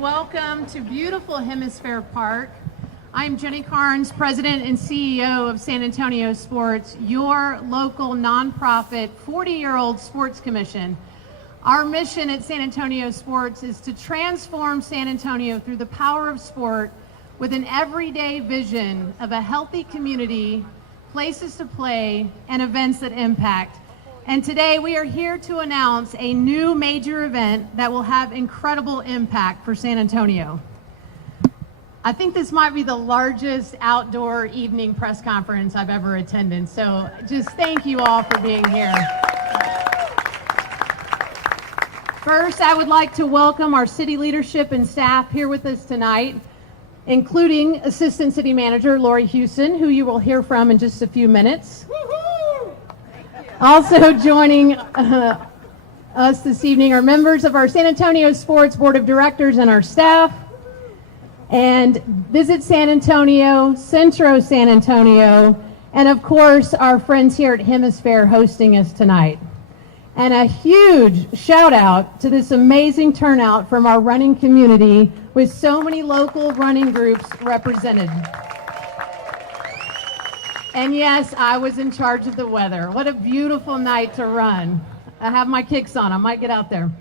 and welcome to beautiful Hemisphere Park. I'm Jenny Carnes, President and CEO of San Antonio Sports, your local nonprofit 40-year-old sports commission. Our mission at San Antonio Sports is to transform San Antonio through the power of sport with an everyday vision of a healthy community, places to play, and events that impact. And today we are here to announce a new major event that will have incredible impact for San Antonio. I think this might be the largest outdoor evening press conference I've ever attended, so just thank you all for being here. First, I would like to welcome our city leadership and staff here with us tonight, including Assistant City Manager Lori Houston, who you will hear from in just a few minutes. Also joining us this evening are members of our San Antonio Sports Board of Directors and our staff, and Visit San Antonio, Centro San Antonio, and of course our friends here at Hemisphere hosting us tonight. And a huge shout out to this amazing turnout from our running community with so many local running groups represented. And yes, I was in charge of the weather. What a beautiful night to run. I have my kicks on. I might get out there.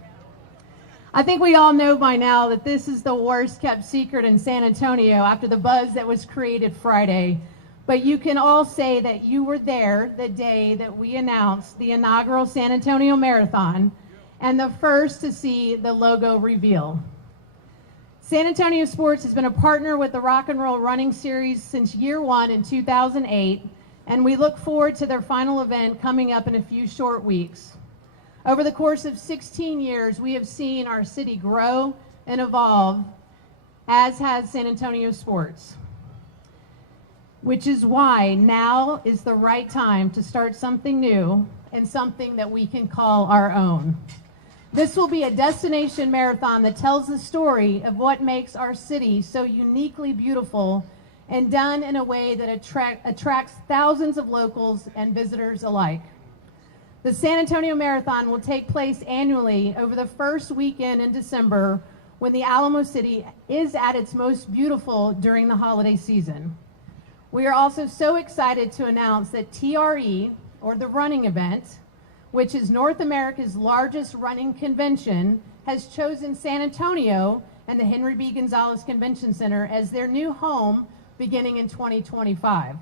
I think we all know by now that this is the worst kept secret in San Antonio after the buzz that was created Friday. But you can all say that you were there the day that we announced the inaugural San Antonio Marathon and the first to see the logo reveal. San Antonio Sports has been a partner with the Rock and Roll Running Series since year one in 2008, and we look forward to their final event coming up in a few short weeks. Over the course of 16 years, we have seen our city grow and evolve, as has San Antonio Sports, which is why now is the right time to start something new and something that we can call our own. This will be a destination marathon that tells the story of what makes our city so uniquely beautiful and done in a way that attracts thousands of locals and visitors alike. The San Antonio Marathon will take place annually over the first weekend in December when the Alamo City is at its most beautiful during the holiday season. We are also so excited to announce that TRE, or the running event, which is North America's largest running convention, has chosen San Antonio and the Henry B. Gonzalez Convention Center as their new home beginning in 2025.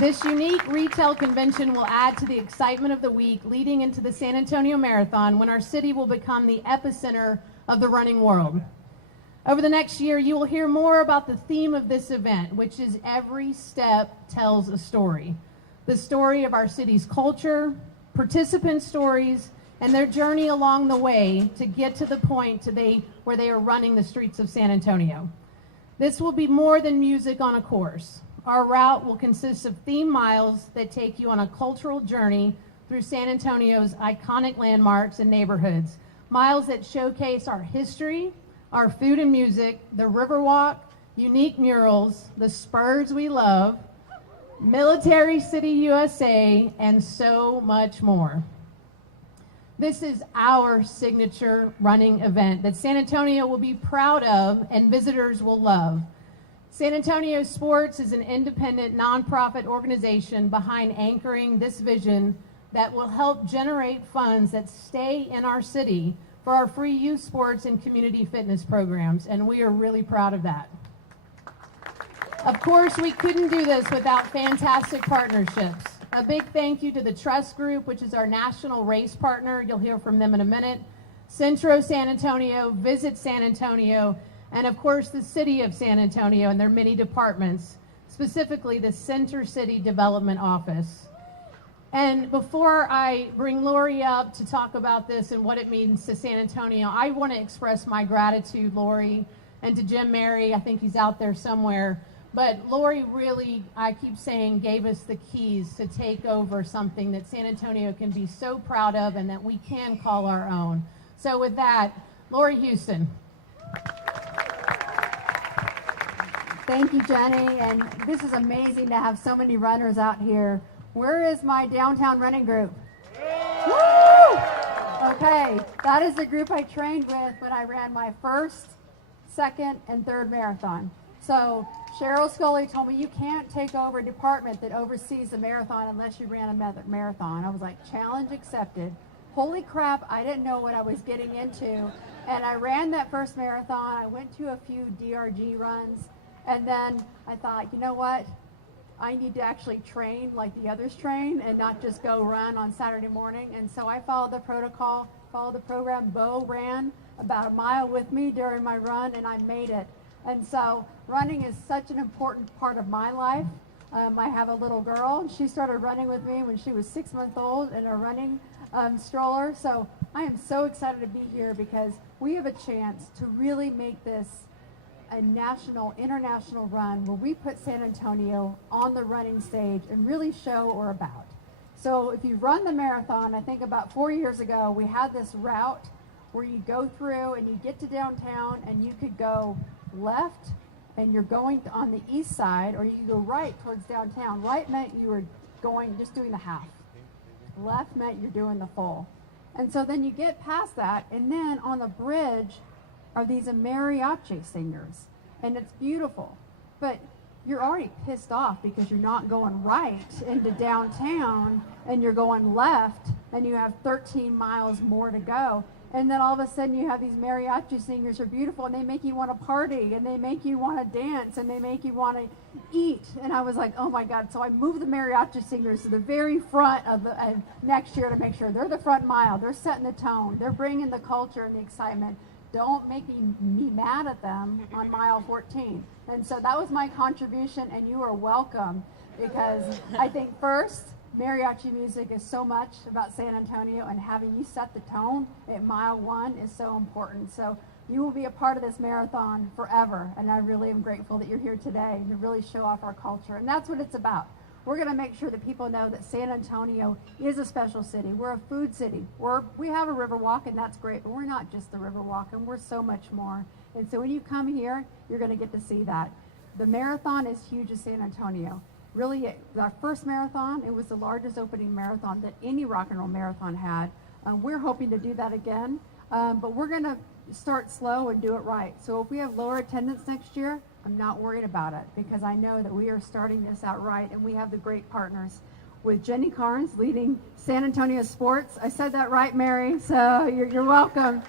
This unique retail convention will add to the excitement of the week leading into the San Antonio Marathon, when our city will become the epicenter of the running world. Over the next year, you will hear more about the theme of this event, which is every step tells a story. The story of our city's culture, participant stories, and their journey along the way to get to the point where they are running the streets of San Antonio. This will be more than music on a course. Our route will consist of theme miles that take you on a cultural journey through San Antonio's iconic landmarks and neighborhoods. Miles that showcase our history, our food and music, the Riverwalk, unique murals, the spurs we love, Military City, USA, and so much more. This is our signature running event that San Antonio will be proud of and visitors will love. San Antonio Sports is an independent nonprofit organization behind anchoring this vision that will help generate funds that stay in our city for our free youth sports and community fitness programs, and we are really proud of that. Of course, we couldn't do this without fantastic partnerships. A big thank you to the Trust Group, which is our national race partner. You'll hear from them in a minute. Centro San Antonio, Visit San Antonio, and of course the City of San Antonio and their many departments, specifically the Center City Development Office. And before I bring Lori up to talk about this and what it means to San Antonio, I want to express my gratitude, Lori, and to Jim Mary. I think he's out there somewhere. But Lori really, I keep saying, gave us the keys to take over something that San Antonio can be so proud of and that we can call our own. So with that, Lori Houston. Thank you, Jenny, and this is amazing to have so many runners out here. Where is my downtown running group? Woo! Okay, that is the group I trained with when I ran my first, second, and third marathon. So Cheryl Scully told me you can't take over a department that oversees the marathon unless you ran a marathon. I was like, challenge accepted. Holy crap, I didn't know what I was getting into. And I ran that first marathon. I went to a few DRG runs. And then I thought, you know what? I need to actually train like the others train and not just go run on Saturday morning. And so I followed the protocol, followed the program. Bo ran about a mile with me during my run, and I made it. And so running is such an important part of my life. I have a little girl. She started running with me when she was 6 months old in a running stroller. So I am so excited to be here because we have a chance to really make this a national, international run where we put San Antonio on the running stage and really show we're about. So if you run the marathon, I think about 4 years ago, we had this route where you go through and you get to downtown and you could go left and you're going on the east side, or you could go right towards downtown. Right meant you were going, just doing the half. Left meant you're doing the full. And so then you get past that, and then on the bridge are these mariachi singers, and it's beautiful. But you're already pissed off because you're not going right into downtown, and you're going left, and you have 13 miles more to go. And then all of a sudden you have these mariachi singers who are beautiful, and they make you want to party, and they make you want to dance, and they make you want to eat. And I was like, oh my God. So I moved the mariachi singers to the very front of the next year to make sure they're the front mile. They're setting the tone. They're bringing the culture and the excitement. Don't make me mad at them on mile 14. And so that was my contribution, and you are welcome, because I think first, mariachi music is so much about San Antonio, and having you set the tone at mile 1 is so important. So you will be a part of this marathon forever, and I really am grateful that you're here today to really show off our culture. And that's what it's about. We're going to make sure that people know that San Antonio is a special city. We're a food city. We have a river walk, and that's great, but we're not just the river walk, and we're so much more. And so when you come here, you're going to get to see that. The marathon is huge in San Antonio. Really, our first marathon, it was the largest opening marathon that any rock and roll marathon had. We're hoping to do that again, but we're going to start slow and do it right. So if we have lower attendance next year, I'm not worried about it, because I know that we are starting this out right, and we have the great partners with Jenny Carnes leading San Antonio Sports. I said that right, Mary, so you're welcome.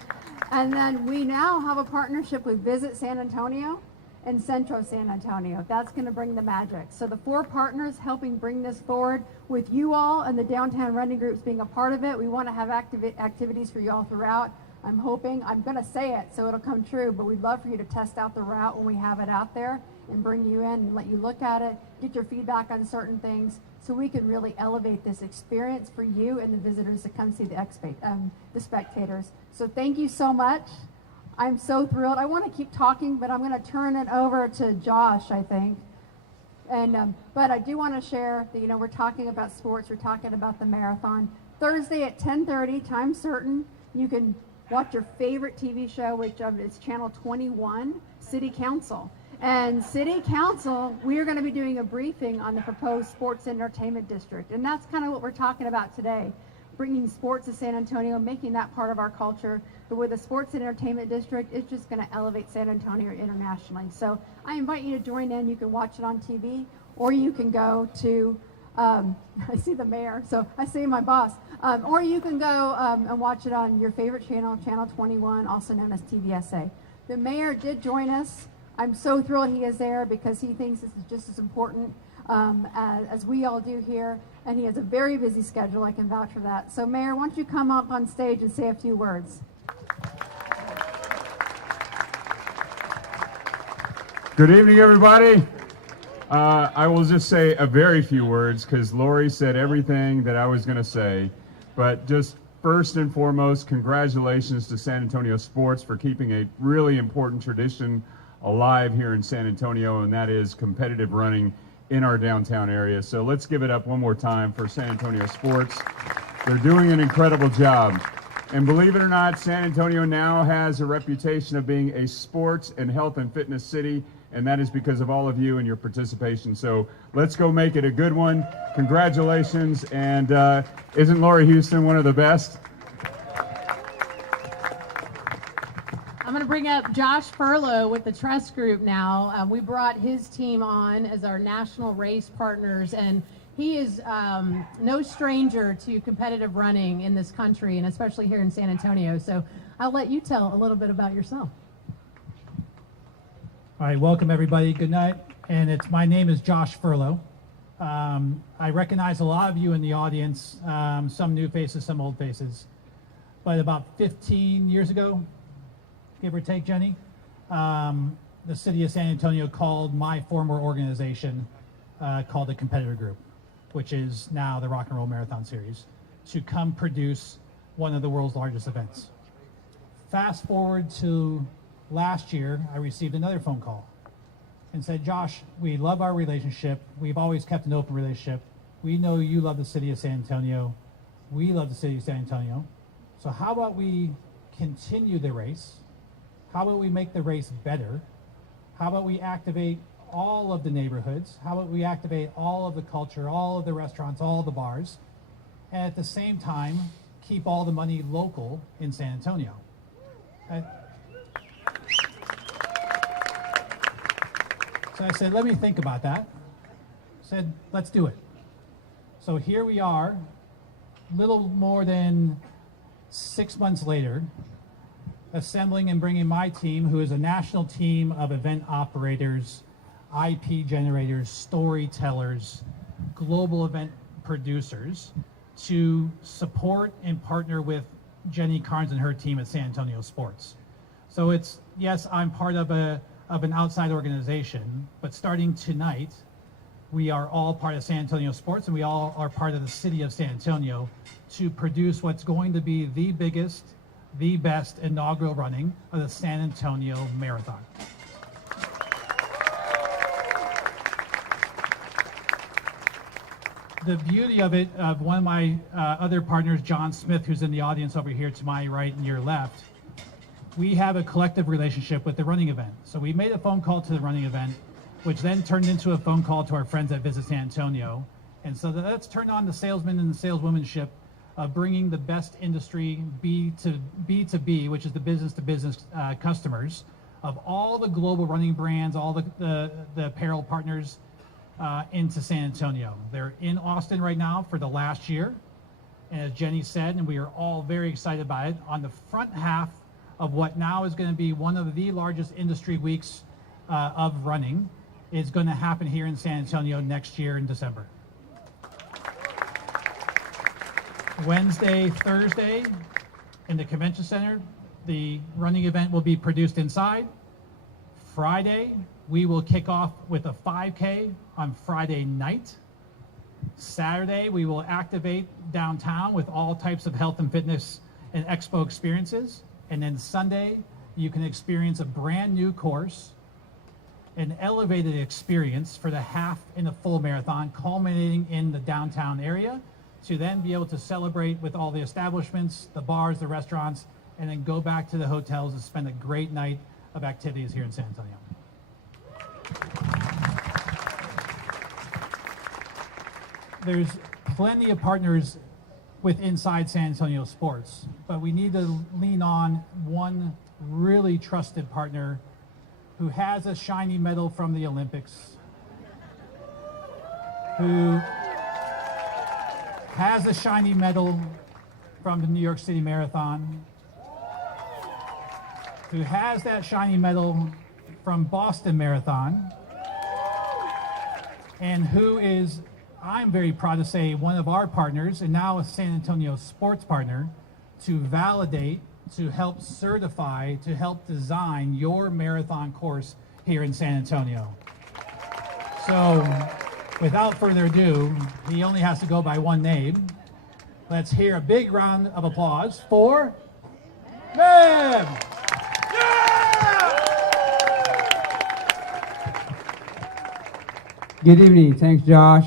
And then we now have a partnership with Visit San Antonio and Centro San Antonio. That's going to bring the magic. So the 4 partners helping bring this forward, with you all and the downtown running groups being a part of it. We want to have activities for you all throughout. I'm hoping, I'm going to say it so it'll come true, but we'd love for you to test out the route when we have it out there and bring you in and let you look at it, get your feedback on certain things, so we can really elevate this experience for you and the visitors that come see the spectators. So thank you so much. I'm so thrilled. I want to keep talking, but I'm going to turn it over to Josh, I think. And but I do want to share that, we're talking about sports. We're talking about the marathon. Thursday at 10:30, time certain. You can watch your favorite TV show, which is Channel 21, City Council. And City Council, we are going to be doing a briefing on the proposed sports entertainment district. And that's kind of what we're talking about today. Bringing sports to San Antonio, making that part of our culture. But with the sports and entertainment district, it's just going to elevate San Antonio internationally. So I invite you to join in. You can watch it on TV, or you can go to, I see the mayor, so I see my boss. Or you can go and watch it on your favorite channel, Channel 21, also known as TVSA. The mayor did join us. I'm so thrilled he is there, because he thinks this is just as important as we all do here. And he has a very busy schedule. I can vouch for that. So Mayor, why don't you come up on stage and say a few words? Good evening, everybody. I will just say a very few words, because Lori said everything that I was going to say. But just first and foremost, congratulations to San Antonio Sports for keeping a really important tradition alive here in San Antonio, and that is competitive running in our downtown area. So let's give it up one more time for San Antonio Sports. They're doing an incredible job. And believe it or not, San Antonio now has a reputation of being a sports and health and fitness city, and that is because of all of you and your participation. So let's go make it a good one. Congratulations. And isn't Lori Houston one of the best? bring up Josh Furlow with the Trust Group now. We brought his team on as our national race partners, and he is no stranger to competitive running in this country, and especially here in San Antonio. So I'll let you tell a little bit about yourself. All right, welcome everybody. Good night. And my name is Josh Furlow. I recognize a lot of you in the audience, some new faces, some old faces. But about 15 years ago, give or take, Jenny, the city of San Antonio called my former organization called the Competitor Group, which is now the Rock and Roll Marathon Series, to come produce one of the world's largest events. Fast forward to last year, I received another phone call and said, Josh, we love our relationship. We've always kept an open relationship. We know you love the city of San Antonio. We love the city of San Antonio. So how about we continue the race? How about we make the race better? How about we activate all of the neighborhoods? How about we activate all of the culture, all of the restaurants, all the bars, and at the same time, keep all the money local in San Antonio? So I said, let me think about that. Said, let's do it. So here we are, little more than 6 months later, assembling and bringing my team, who is a national team of event operators, IP generators, storytellers, global event producers, to support and partner with Jenny Carnes and her team at San Antonio Sports. So it's, yes, I'm part of an outside organization, but starting tonight, we are all part of San Antonio Sports, and we all are part of the city of San Antonio to produce what's going to be the biggest, the best inaugural running of the San Antonio Marathon. The beauty of it, of one of my other partners, John Smith, who's in the audience over here to my right and your left, we have a collective relationship with the running event. So we made a phone call to the running event, which then turned into a phone call to our friends at Visit San Antonio. And so let's turn on the salesman and the saleswomanship of bringing the best industry B2B, which is the business-to-business customers of all the global running brands, all the apparel partners into San Antonio. They're in Austin right now for the last year. And as Jenny said, and we are all very excited about it, on the front half of what now is going to be one of the largest industry weeks of running is going to happen here in San Antonio next year in December. Wednesday, Thursday in the convention center, the running event will be produced inside. Friday, we will kick off with a 5K on Friday night. Saturday, we will activate downtown with all types of health and fitness and expo experiences. And then Sunday, you can experience a brand new course, an elevated experience for the half and the full marathon, culminating in the downtown area, to then be able to celebrate with all the establishments, the bars, the restaurants, and then go back to the hotels and spend a great night of activities here in San Antonio. There's plenty of partners with inside San Antonio Sports, but we need to lean on one really trusted partner who has a shiny medal from the Olympics, who has a shiny medal from the New York City Marathon, who has that shiny medal from Boston Marathon, and who is, I'm very proud to say, one of our partners, and now a San Antonio Sports partner, to validate, to help certify, to help design your marathon course here in San Antonio. So, without further ado, he only has to go by one name. Let's hear a big round of applause for Mem! Good evening. Thanks, Josh.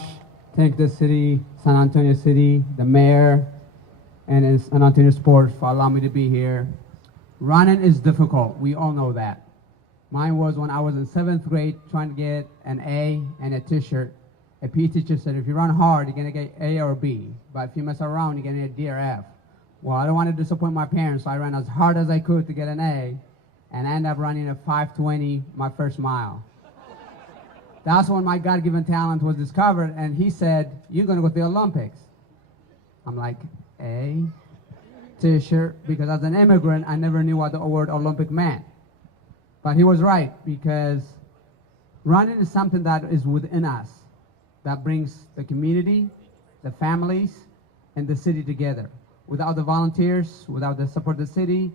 Thank the city, San Antonio City, the mayor, and San Antonio Sports for allowing me to be here. Running is difficult. We all know that. Mine was when I was in 7th grade trying to get an A and a t-shirt. A PE teacher said, if you run hard, you're going to get A or B. But if you mess around, you're going to get D or F. Well, I don't want to disappoint my parents, so I ran as hard as I could to get an A. and I ended up running a 5:20 my first mile. That's when my God-given talent was discovered, and he said, "You're going to go to the Olympics." I'm like, T-shirt, because as an immigrant, I never knew what the word Olympic meant. But he was right, because running is something that is within us, that brings the community, the families, and the city together. Without the volunteers, without the support of the city,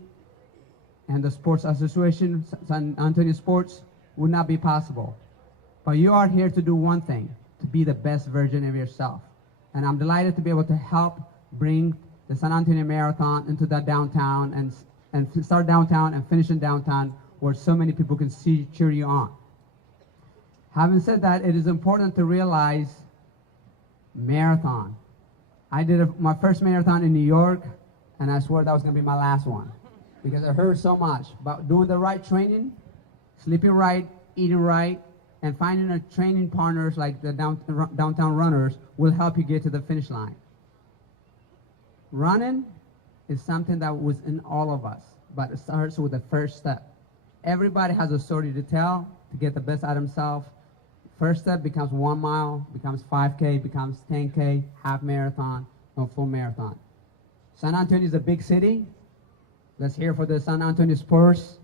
and the sports association, San Antonio Sports, would not be possible. But you are here to do one thing, to be the best version of yourself. And I'm delighted to be able to help bring the San Antonio Marathon into that downtown and start downtown and finish in downtown where so many people can cheer you on. Having said that, it is important to realize marathon. I did my first marathon in New York, and I swore that was going to be my last one because I heard so much. But doing the right training, sleeping right, eating right, and finding a training partners like the downtown runners will help you get to the finish line. Running is something that was in all of us, but it starts with the first step. Everybody has a story to tell to get the best out of himself. First step becomes 1 mile, becomes 5K, becomes 10K, half marathon, and full marathon. San Antonio is a big city. Let's hear for the San Antonio Spurs.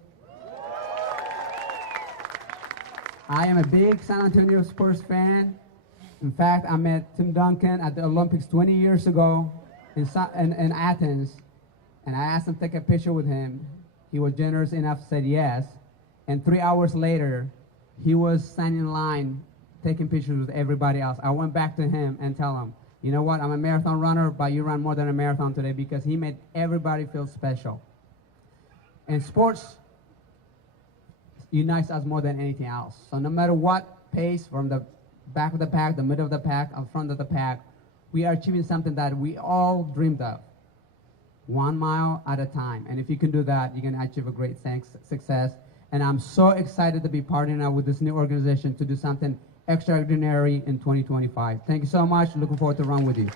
I am a big San Antonio Spurs fan. In fact, I met Tim Duncan at the Olympics 20 years ago in Athens, and I asked him to take a picture with him. He was generous enough to say yes, and 3 hours later, he was standing in line taking pictures with everybody else. I went back to him and tell him, you know what, I'm a marathon runner, but you ran more than a marathon today, because he made everybody feel special. And sports unites us more than anything else. So no matter what pace, from the back of the pack, the middle of the pack, or front of the pack, we are achieving something that we all dreamed of. 1 mile at a time. And if you can do that, you're going to achieve a great success. And I'm so excited to be partnering up with this new organization to do something extraordinary in 2025. Thank you so much. Looking forward to run with you.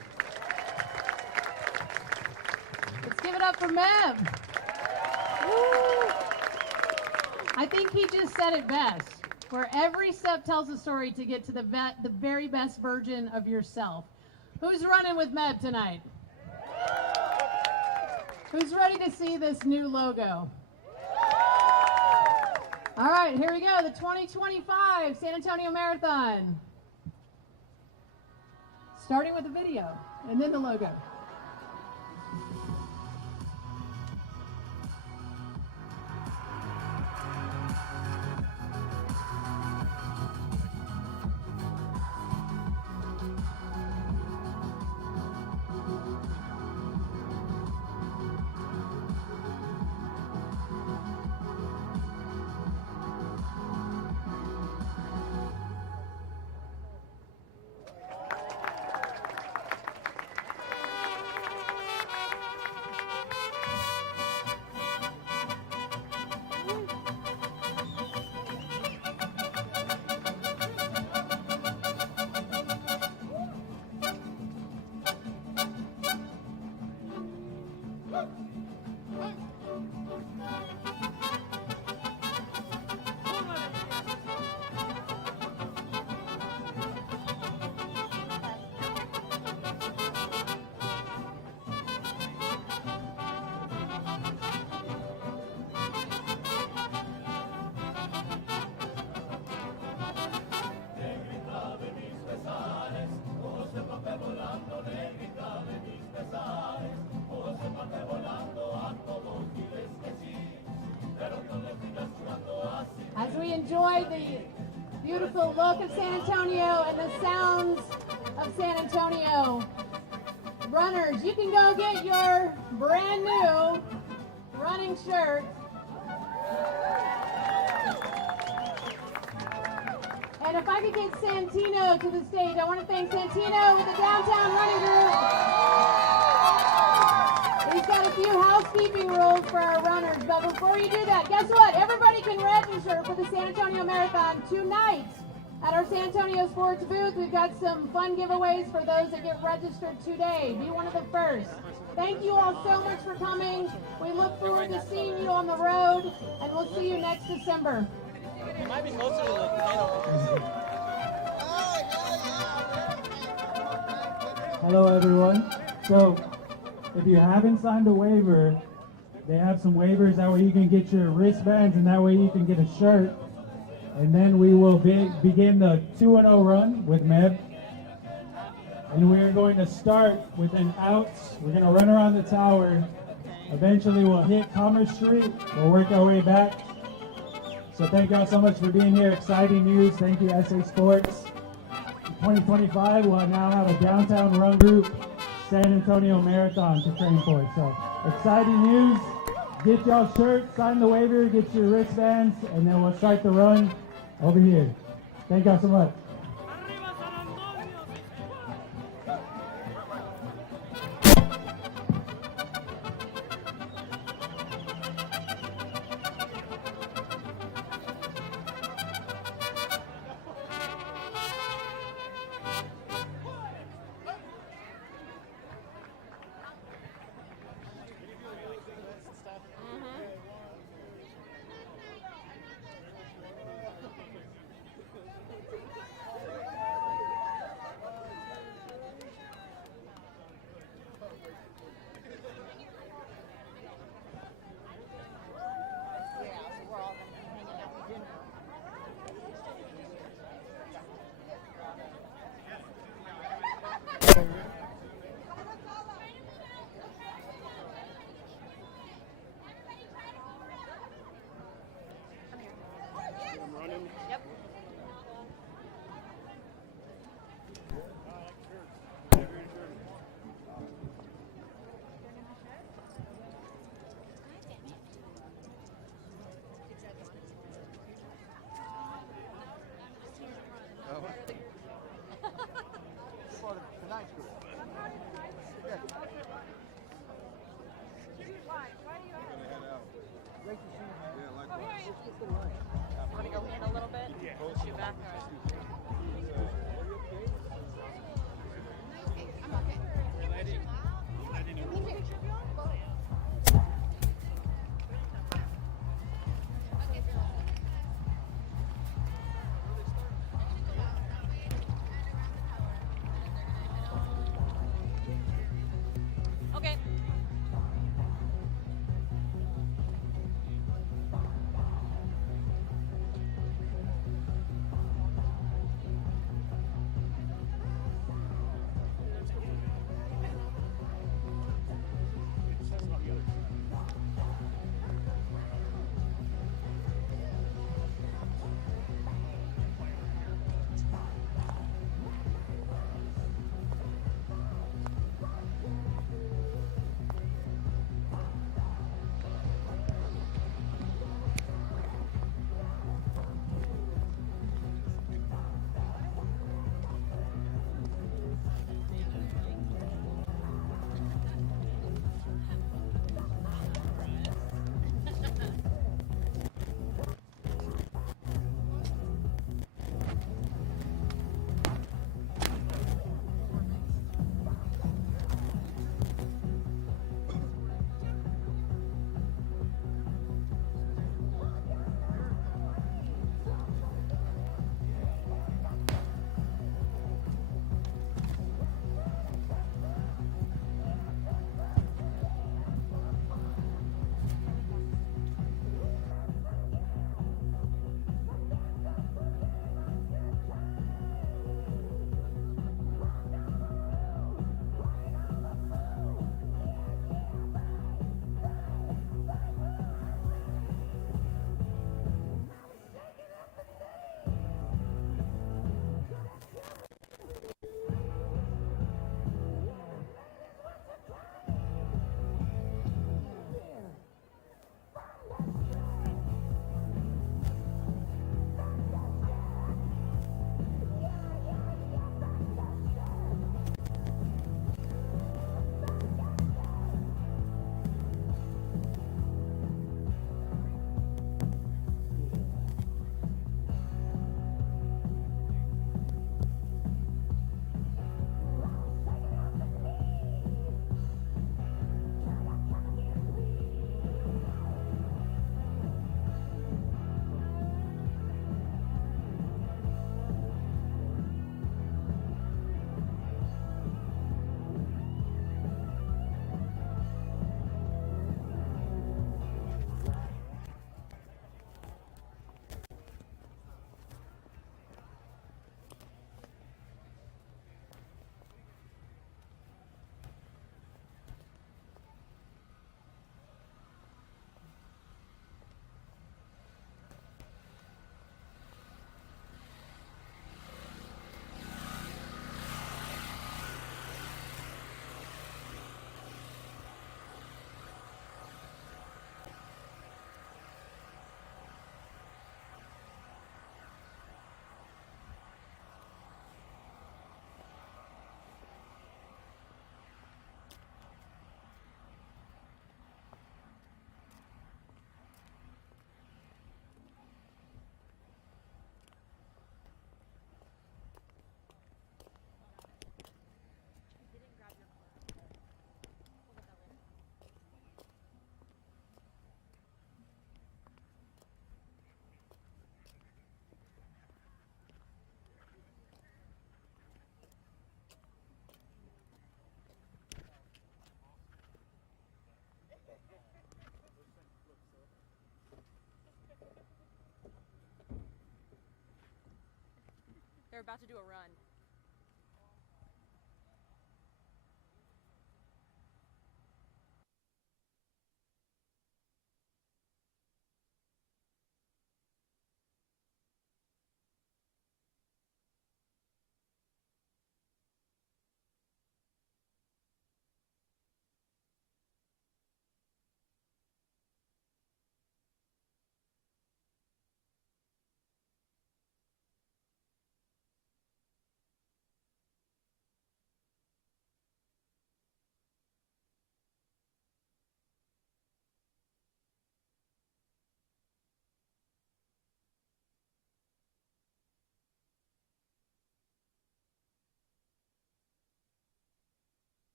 Let's give it up for Meb. Woo. I think he just said it best, where every step tells a story to get to the very best version of yourself. Who's running with Meb tonight? Who's ready to see this new logo? All right, here we go, the 2025 San Antonio Marathon. Starting with the video, and then the logo. As we enjoy the beautiful look of San Antonio and the sounds of San Antonio, runners, you can go get your brand new running shirt. And if I could get Santino to the stage, I want to thank Santino with the Downtown Running Group. He's got a few housekeeping rules for our runners, but before you do that, guess what? Everybody can register for the San Antonio Marathon tonight at our San Antonio Sports booth. We've got some fun giveaways for those that get registered today. Be one of the first. Thank you all so much for coming. We look forward to seeing you on the road, and we'll see you next December. It might be closer to the keynote. Hello, everyone. So, if you haven't signed a waiver, they have some waivers. That way you can get your wristbands, and that way you can get a shirt. And then we will begin the 2-0 run with Meb. And we're going to start with an outs. We're going to run around the tower. Eventually, we'll hit Commerce Street. We'll work our way back. So thank y'all so much for being here. Exciting news. Thank you, SA Sports. 2025, we'll now have a downtown run group, San Antonio Marathon to train for. So exciting news. Get y'all shirts, sign the waiver, get your wristbands, and then we'll start the run over here. Thank y'all so much. Want to go in a little bit? Push you back. Okay. about to do a run.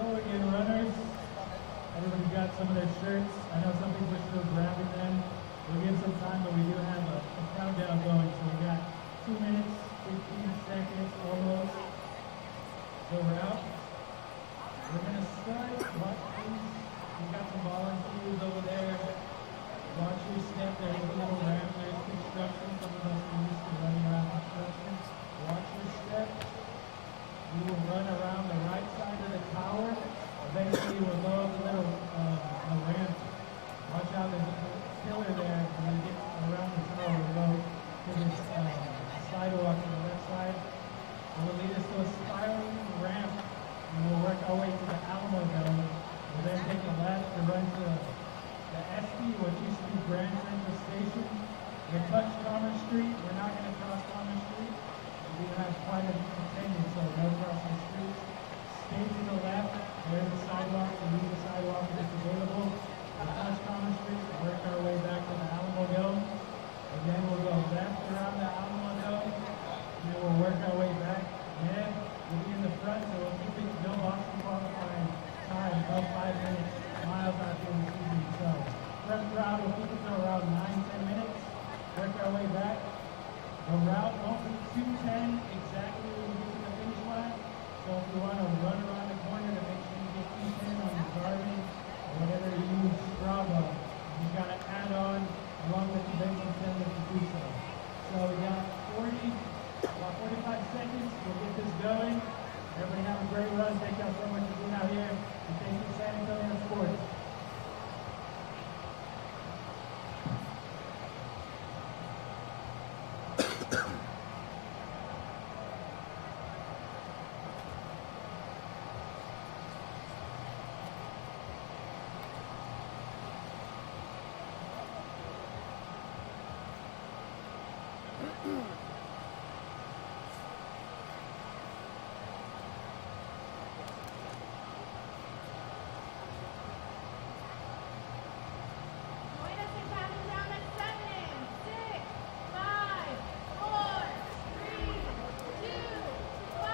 Hello again, runners. Everybody's got some of their shirts. I know some people are still grabbing them. We'll give some time, but we do have a countdown going. So we got 2 minutes, 15 seconds almost. So we're out. We're going to start. Watch, please. We've got some volunteers over there. Watch your step. There's a little ramp. There's construction. Some of us are used to running around construction. Watch your step. We will run around the right side of the tower. Eventually we'll go up a little ramp. Watch out, there's a pillar there. When we get around the tower, we'll go to this sidewalk on the left side. It will lead us to a spiraling ramp. And we'll work our way to the Alamo Dome. We'll then take a left to run to the SP, what used to be Grand Central Station. We'll touch Commerce Street. We're not going to Everybody have a great run. Thank y'all so much for being out here. And thank you, San Antonio Sports. Join us in counting down at 7, 6, 5, 4, 3, 2, 1.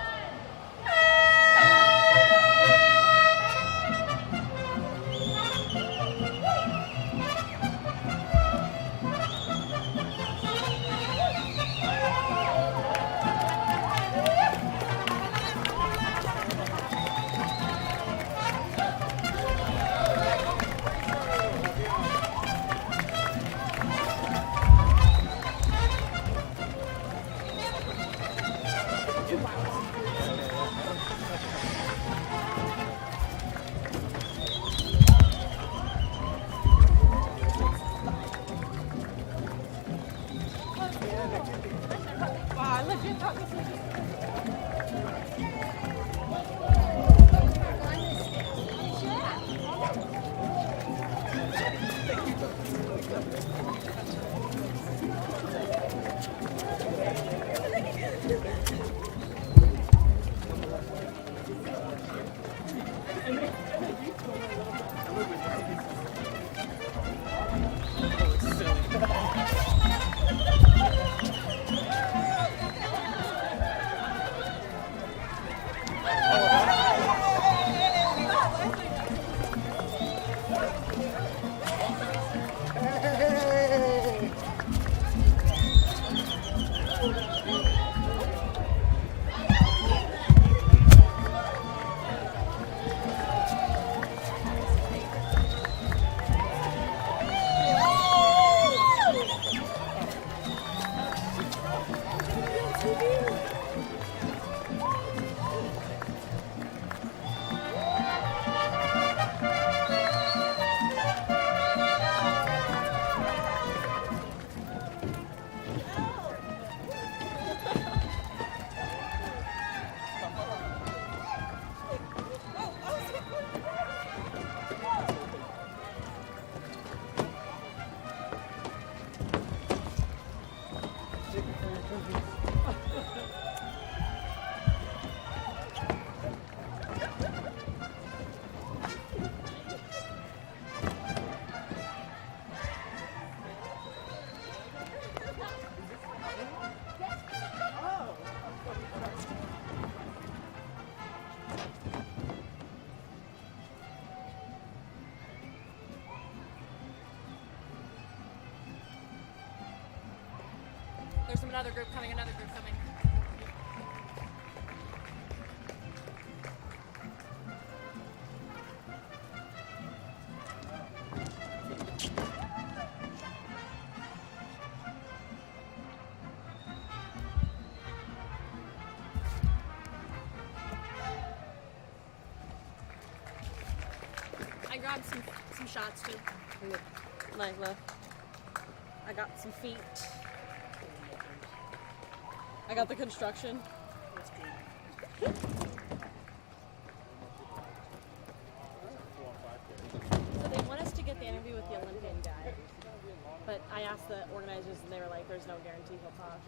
There's another group coming, another group coming. I grabbed some shots too. Like, look. I got some feet. I got the construction. So they want us to get the interview with the Olympian guy. But I asked the organizers and they were like, there's no guarantee he'll talk.